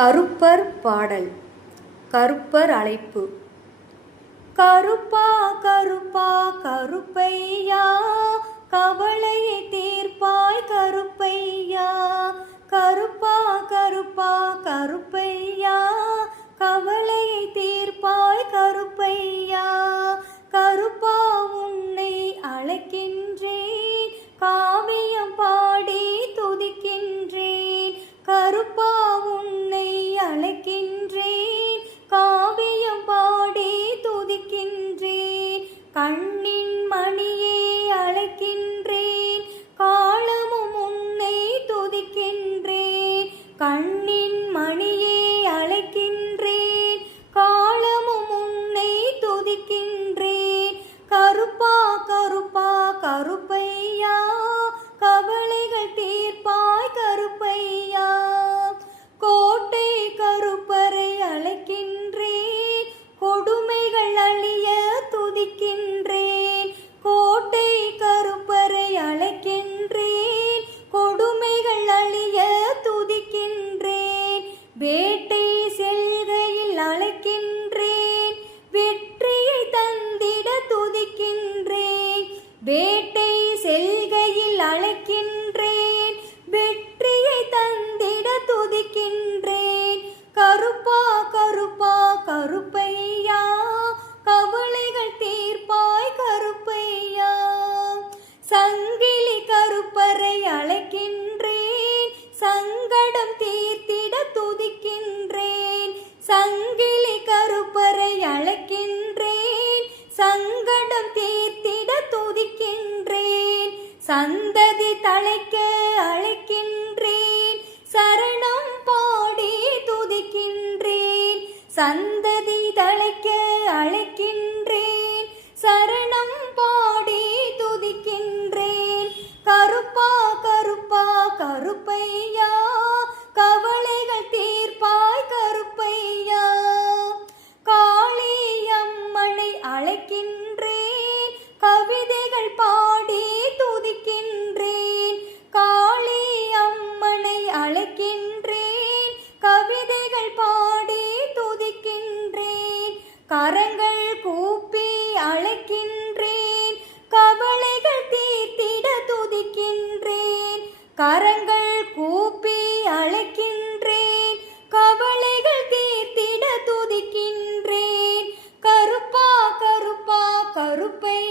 கருப்பர் பாடல் கருப்பர் அழைப்பு. கருப்பா கருப்பா கருப்பையா கவலையை தீர்ப்பாய் கருப்பையா. கருப்பா கருப்பா கருப்பையா கவலையை தீர்ப்பாய் கருப்பையா. கருப்பா உன்னை அழைக்கின்றேன் காவியம் பாடி துதிக்கின்றேன். கருப்பா அழைக்கின்றேன் காவியம் பாடி துதிக்கின்றேன் கண்ணின் மணியை அழைக்கின்றேன் காலமும் உன்னை துதிக்கின்றேன் கண்ணின் மணியை அழைக்கின்றேன் காலமும் உன்னை துதிக்கின்றேன் கருப்பா கருப்பா கருப்பையா கவலைகள் தீர்ப்பா துதிக்கின்றேன் கோட்டை கருப்பரை அழைக்கின்றேன். கொடுமைகள் அழிய துதிக்கின்றேன். வேட்டை செல்கையில் அழைக்கின்றேன். வெற்றியை தந்திட துதிக்கின்றேன். வேட்டை செல்கையில் அழைக்கின்றேன். சந்ததி தலைக்க அழைக்கின்றேன். சரணம் பாடி துதிக்கின்றேன். சந்ததி தலைக்க அழைக்கின்றேன். சரணம் பாடி துதிக்கின்றேன். கருப்பா கருப்பா கருப்பை கரங்கள் கூப்பி அழைக்கின்றேன். கவலைகள் தீர்த்திட துதிக்கின்றேன். கருப்பா கருப்பா கருப்பை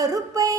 கருப்பை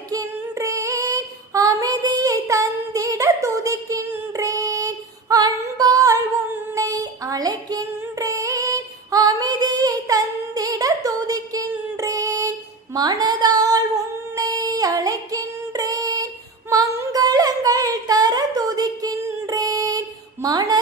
அழைக்கின்றேன் அமைதியை தந்திட துதிக்கின்றேன். அன்பால் உன்னை அழைக்கின்றேன். அமைதியை தந்திட துதிக்கின்றேன். மனதால் உன்னை அழைக்கின்றேன். மங்களங்கள் தர துதிக்கின்றேன். மன